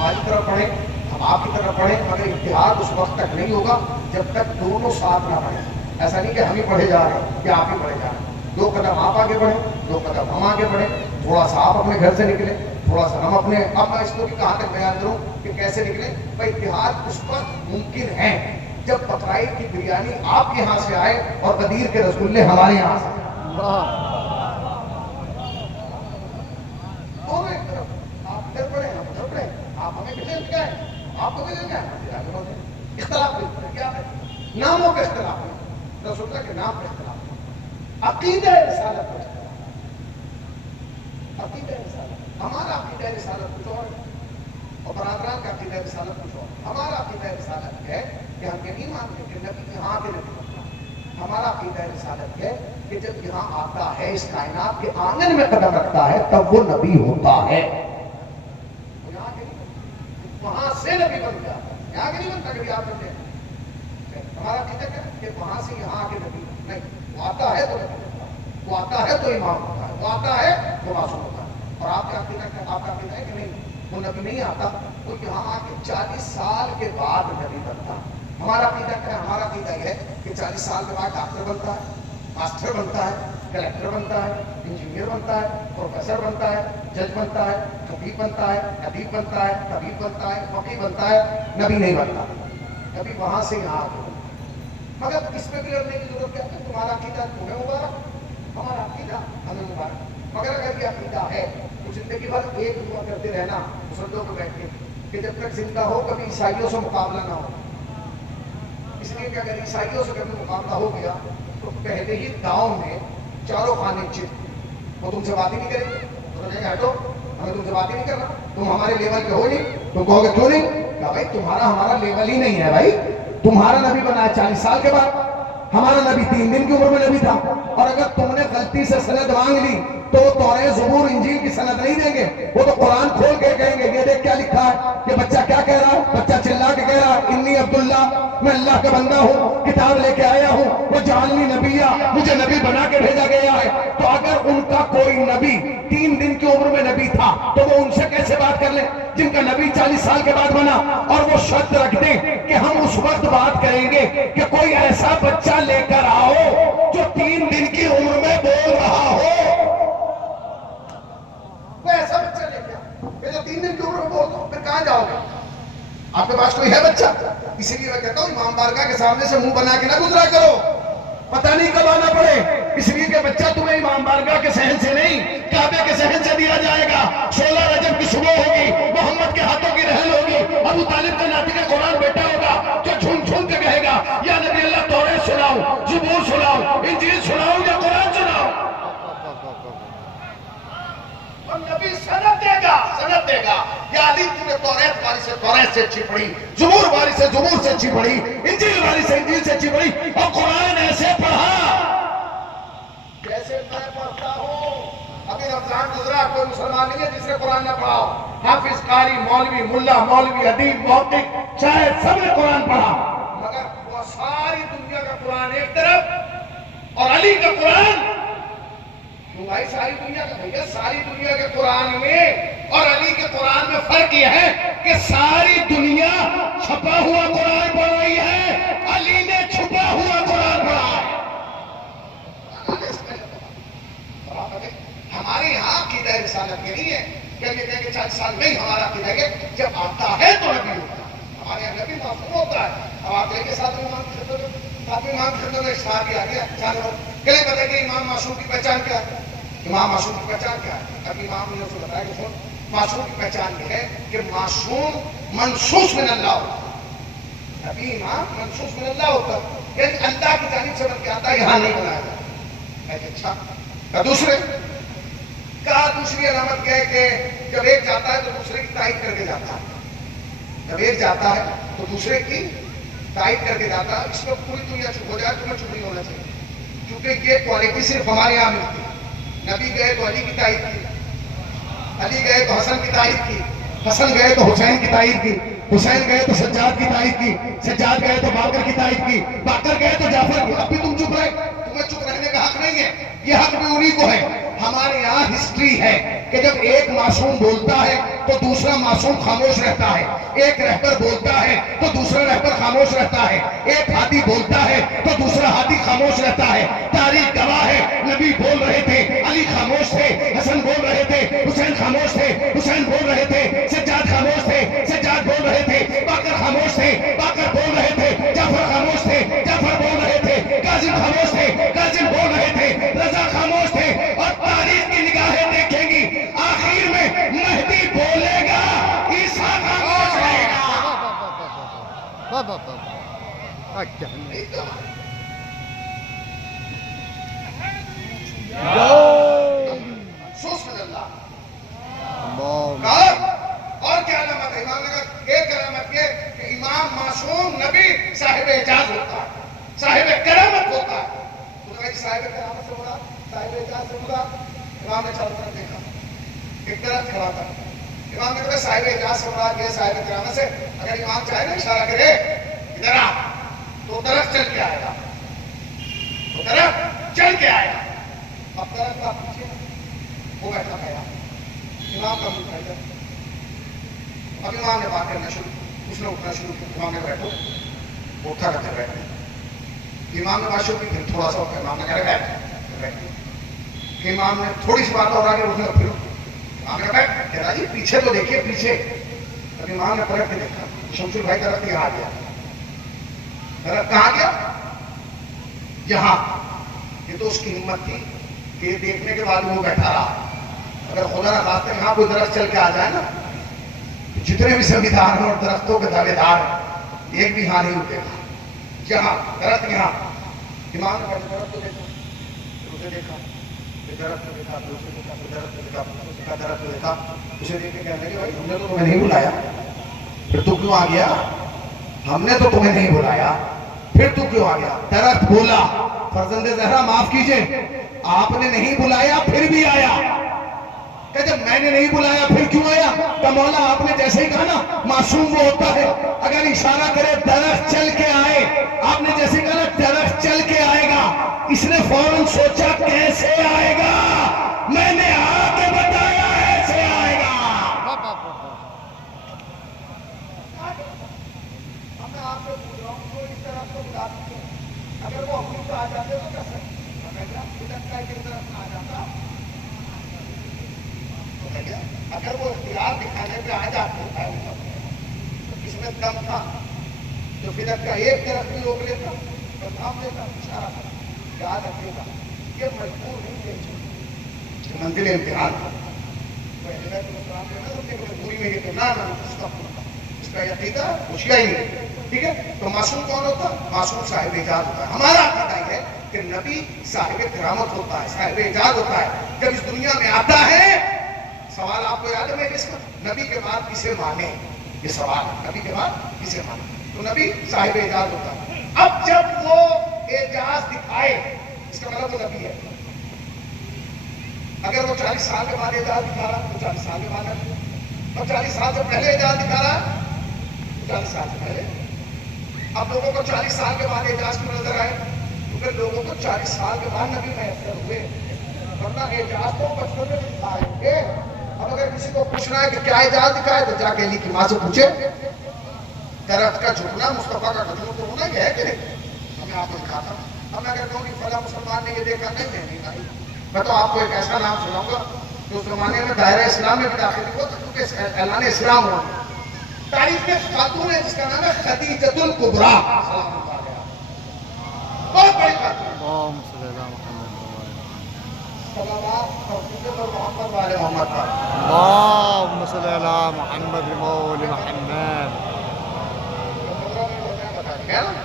हमारी तरफ बढ़े, हम आपकी तरफ बढ़े, मगर इत्तेहाद उस वक्त तक नहीं होगा जब तक दोनों साथ ना बढ़े। ऐसा नहीं कि हम ही बढ़े जा रहे हैं या आप ही बढ़े जा रहे हैं। 2 कदम आप आगे बढ़े, 2 कदम हम आगे बढ़े, थोड़ा सा आप अपने घर से निकले, थोड़ा सा हम अपने। अब मैं इसको भी कहाँ तक बयान करूँ कि कैसे निकले। भाई इत्तेहाद उस वक्त मुमकिन है जब बकरीद की बिरयानी आपके यहाँ से आए और गदीर के रसगुल्ले हमारे यहाँ से आए। दोनों एक तरफ, आप इधर बढ़े, हम उधर बढ़े, आप हमें मिले क्या है, आपको मिले क्या है, इख्तलाफ क्या है, नामों का इख्तलाफ है, रसूलुल्लाह के नाम पर इख्तलाफ है, अकीदा रिसालत पर इख्तलाफ, अकीदा रिसालत, हमारा अकीदा रिसालत कुछ और और बरादरान का अकीदा रिसालत कुछ और। हमारा अकीदा रिसालत है कि हम ये नहीं मानते कि नबी यहाँ के नबी बनता है। हमारा अकीदा रिसालत है कि जब यहाँ आता है, इस कायनात के आंगन में कदम रखता है, तब वो नबी होता है। यहाँ के नहीं, वहां से नबी बन जाता है, यहाँ के नहीं बनता। कभी आप बनते हैं, हमारा अकीदा क्या है कि वहां से यहाँ आके नबी नहीं, वो आता है तो नबी होता है, वो आता है तो इमाम होता है, वो आता है तो मासूम होता है। और आपका अकीदा है कि नहीं, वो नबी नहीं आता, वो यहाँ आके 40 साल के बाद नबी बनता है। हमारा अकीदा क्या है? हमारा अकीदा यह है कि 40 साल के बाद डॉक्टर बनता है, मास्टर बनता है, कलेक्टर बनता है, इंजीनियर बनता है, प्रोफेसर बनता है, जज बनता है, खतीब बनता है, अदीब बनता है, तबीब बनता है, फकीह बनता है, नबी नहीं बनता। नबी वहां से यहाँ आके बनता है। मगर इस पे भी लड़ने की जरूरत क्या है? तुम्हारा अकीदा तुम्हें मुबारक, हमारा अकीदा हमें मुबारक। मगर अगर ये अकीदा है तो जिंदगी भर एक दुआ करते रहना मुसल्लों पर बैठ के कि जब तक जिंदा हो कभी ईसाइयों से मुकाबला ना हो। इसलिए कि अगर ईसाइयों से कभी मुकाबला हो गया तो पहले ही दांव में चारों खाने चित, वो तुमसे बात ही नहीं करेंगे, तो कहेंगे हटो, हमें तुमसे बात ही नहीं करना, तुम हमारे लेवल पे हो नहीं। तुम कहोगे क्यों नहीं? क्या भाई तुम्हारा हमारा लेवल ही नहीं है। भाई तुम्हारा नबी बना है 40 साल के बाद, हमारा नबी 3 दिन की उम्र में नबी था। और अगर तुमने गलती से सनद मांग ली तो वो तौरात, ज़बूर, इंजील की सनद नहीं देंगे, वो तो कुरान खोल के कहेंगे ये देख क्या लिखा है, ये बच्चा क्या कह रहा है। बच्चा चिल्ला के कह रहा है इन्नी अब्दुल्ला, मैं अल्लाह का बंदा हूँ, किताब लेके आया हूँ, वो जालनी नबिया, मुझे नबी बना के भेजा गया है। तो अगर उनका कोई नबी 3 दिन की उम्र में नबी था तो वो उनसे कैसे बात कर ले जिनका नबी 40 साल के बाद बना। और वो शर्त रख दें कि हम उस वक्त बात करेंगे कि कोई ऐसा बच्चा लेकर आओ जो 3 दिन की उम्र में बोल रहा हो। कोई ऐसा बच्चा लेके आओ जो 3 दिन की उम्र में बोल रहा हो, फिर कहां जाओगे? आपके पास कोई है बच्चा? इसीलिए मैं कहता हूँ इमाम बारगाह के सामने से मुंह बना के ना गुजरा करो, पता नहीं कब आना पड़े। इसलिए कि बच्चा तुम्हें इमाम बारगाह के सहन से नहीं, काबे के सहन से दिया जाएगा। 16 रजब की सुबह होगी, मोहम्मद के हाथों की रहल होगी, अबू तालिब का नातिक़ कुरान बेटा होगा जो झूम झूम के कहेगा या नबी अल्लाह तौरात सुनाओ, ज़बूर सुनाओ, इंजील सुनाओ या कुरान सुनाओ। और नबी सनद देगा या अली तूने तौरात वाली से अच्छी पढ़ी, ज़बूर वाली से ज़बूर से अच्छी पढ़ी, इंजील वाली से इंजील से अच्छी पढ़ी, और कुरान ऐसे पढ़ा जैसे मैं पढ़ता हूँ। अभी रमजान गुजरा, कोई मुसलमान नहीं है जिसने कुरान ना पढ़ा हो। हाफिज, कारी, मौलवी, मुल्ला, मौलवी, अदीब, मौतिक, शायद सबने कुरान पढ़ा, मगर वो सारी दुनिया का कुरान एक तरफ और अली का कुरान। भाई सारी दुनिया का, भैया सारी दुनिया के कुरान में और अली के कुरान में फर्क यह है कि सारी दुनिया छपा हुआ कुरान पढ़ रही है, अली ने छुपा हुआ कुरान पढ़ा है। हमारे यहाँ अकीदा रिसालत के नहीं है कि 40 साल में ही हमारा अकीदा है जब आता है तो नबी होता है। हमारे यहाँ नबी मासूम होता है। अब आप लेके साथ में इमाम खिदमत में इश्तिहार किया गया, चले बताइए इमाम मासूम की पहचान क्या है? इमाम मासूम की पहचान क्या है? अभी इमाम ने उसको बताया कि सुन, मासूम की पहचान ये है कि मासूम मनसूस मिन अल्लाह होता है। अभी इमाम मनसूस मिन अल्लाह होता है, यानी अल्लाह की जानिब से बन के आता है, यहाँ नहीं बनाया जाता। अच्छा, दूसरी अलामत क्या है कि जब एक जाता है तो दूसरे की तारीफ करके जाता है। जब एक जाता है तो दूसरे की तारीफ करके जाता है। इसमें पूरी दुनिया चुप हो जाए, तुम्हें चुप नहीं होना चाहिए, क्योंकि ये क्वालिटी सिर्फ हमारे यहाँ मिलती है। नबी गए तो अली की तारीफ की, अली गए तो हसन की तारीफ की, हसन गए तो हुसैन की तारीफ की, हुसैन गए तो सज्जाद की तारीफ की, सज्जाद गए तो बाकर की तारीफ की, बाकर गए तो जाफर की। अब भी तुम चुप रहे, तुम्हें चुप रहने का हक नहीं है। یہ حق بھی انہی کو ہے. ہمارے یہاں ہسٹری ہے کہ جب ایک معصوم بولتا ہے تو دوسرا معصوم خاموش رہتا ہے. ایک رہبر بولتا ہے تو دوسرا رہبر خاموش رہتا ہے. ایک ہادی بولتا ہے تو دوسرا ہادی خاموش رہتا ہے. تاریخ گواہ ہے, نبی بول رہے تھے, علی خاموش تھے, حسن بول رہے تھے, حسین خاموش تھے, حسین بول رہے تھے, سجاد خاموش تھے, سجاد بول رہے تھے, باقر خاموش تھے, باقر بول رہے تھے, جعفر خاموش تھے, جعفر بول رہے تھے, کاظم خاموش تھے, کاظم بول رہے تھے, رضا خاموش تھے. اور تاریخ کی نگاہیں دیکھیں گی, آخر میں مہدی بولے گا, عیسیٰ خاموش رہے گا. اور کیا علامت ہے؟ امام نے کہا ایک علامت یہ کہ امام معصوم نبی صاحب اعجاز ہوتا ہے, صاحب کرامت ہوتا ہے. تو کہا صاحب کرامت سے بولا, صاحب اعجاز سے بولا. امام نے چاروں طرف دیکھا, ایک درخت کھڑا تھا. امام نے کہا صاحب اعجاز سے بولا, یہ صاحب کرامت سے. اگر امام چاہے نا اشارہ کرے ادھر آ, تو درخت چل کے آئے گا, تو درخت چل کے آئے گا. اب درخت کا پیچھے وہ بیٹھا گیا, امام کا منہ بیٹھا. اب امام نے بات کرنا شروع, اس نے اٹھنا شروع کیا. امام نے بیٹھو, وہ اٹھا کرتے بیٹھے. امام نے بات شروع کی, پھر تھوڑا سا اٹھا, امام نے کہا بیٹھ. کہ امام نے تھوڑی سی بات اور آگے اٹھنے, پھر امام نے کہا بیٹھ. کہہ رہا جی پیچھے تو دیکھیے پیچھے. اب امام نے پلٹ کے دیکھا, شمشیر بھائی درخت یہاں گیا. درخت کہاں گیا؟ یہاں. یہ تو اس کی ہمت تھی کہ یہ دیکھنے کے بعد وہ بیٹھا رہا. اگر خدا نہ خواستہ یہاں کوئی درخت چل کے آ جائے نا, جتنے بھی سمویدھان ہیں اور درختوں کے دعوے دار ہیں, ایک بھی یہاں نہیں رکے گا. جہاں درخت یہاں. امام نے درخت کو دیکھا, پھر اسے دیکھا, پھر درخت کو دیکھا, پھر اسے دیکھا, پھر درخت کو دیکھا, پھر اسے دیکھا, درخت کو دیکھا. اسے دیکھ کے کہنے لگے بھائی ہم نے تو تمہیں نہیں بلایا, پھر تو کیوں آ گیا؟ ہم نے تو تمہیں نہیں بلایا, پھر تو کیوں آ گیا؟ درخت بولا فرزند زہرا معاف کیجئے, آپ نے نہیں بلایا پھر بھی آیا. کہ جب میں نے نہیں بلایا پھر کیوں آیا؟ کہ مولا آپ نے جیسے ہی کہا نا معصوم وہ ہوتا ہے, اگر اشارہ کرے درخت چل کے آئے, آپ نے جیسے کہا نا درخت چل کے آئے گا, اس نے فوراً سوچا کیسے آئے گا, میں نے آ کے بتایا ایسے آئے گا. اب میں آپ سے پوچھ رہا ہوں, تو اس طرح کو بتا دیجیے, اگر وہ اپنی تو آ جاتے تو کیسے آ جاتا. اگر وہ اختیار دکھانے پہ آ جاتے تو اس میں دم تھا, جو فدق کا ایک درخت بھی روک لیتا اور تھام لیتا, اشارہ کرتا, یاد رکھے گا یہ مجبور نہیں ہے, منزل امتحان تھا. مجبوری میں یہ تو نہ اس کا عقیدہ خوشیاں ہی نہیں. ٹھیک ہے, تو معصوم کون ہوتا؟ معصوم صاحب اعجاز ہوتا ہے. ہمارا عقیدہ یہ ہے کہ نبی صاحب کرامت ہوتا ہے, صاحب اعجاز ہوتا ہے. جب اس دنیا میں آتا ہے, سوال آپ کو یاد ہے میرے اس کا, نبی کے بعد کسے مانے, یہ سوال ہے, نبی کے بعد کسے مانے. تو نبی صاحب اعجاز ہوتا ہے. اب جب وہ اعجاز دکھائے, اس کا مطلب وہ نبی ہے. اگر وہ 40 سال کے بعد اعجاز دکھا رہا تو 40 سال کے بعد نبی ہے, اور 40 سال سے پہلے اعجاز دکھا رہا تو 40 سال سے پہلے. اب لوگوں کو 40 سال کے بعد اعجاز کیوں نظر آئے؟ کیونکہ لوگوں کو 40 سال کے بعد نبی میسر ہوئے, ورنہ اعجاز تو بچپن میں دکھائے گے. اب اگر کسی کو پوچھنا ہے کہ کیا اعجاز دکھائے تو جا کے علی کی ماں سے پوچھے. درخت کا جھکنا, مصطفیٰ کا قدموں کو ہونا, یہ ہے کہ نہیں؟ میں آپ کو دکھاتا ہوں. اب میں اگر کہوں کہ فلاں مسلمان نے یہ دیکھا, نہیں, میں تو آپ کو ایک ایسا نام سناؤں گا جو اس زمانے میں دائرہ اسلام میں بھی داخل ہوا تھا, کیونکہ اعلان اسلام ہوا. تاریخ میں خاتون ہے جس کا نام ہے خدیجۃ الکبریٰ, بہت بڑی خاتون. محمد والے محمد کا اللهم صل على محمد وآل محمد. بتا دیا نا.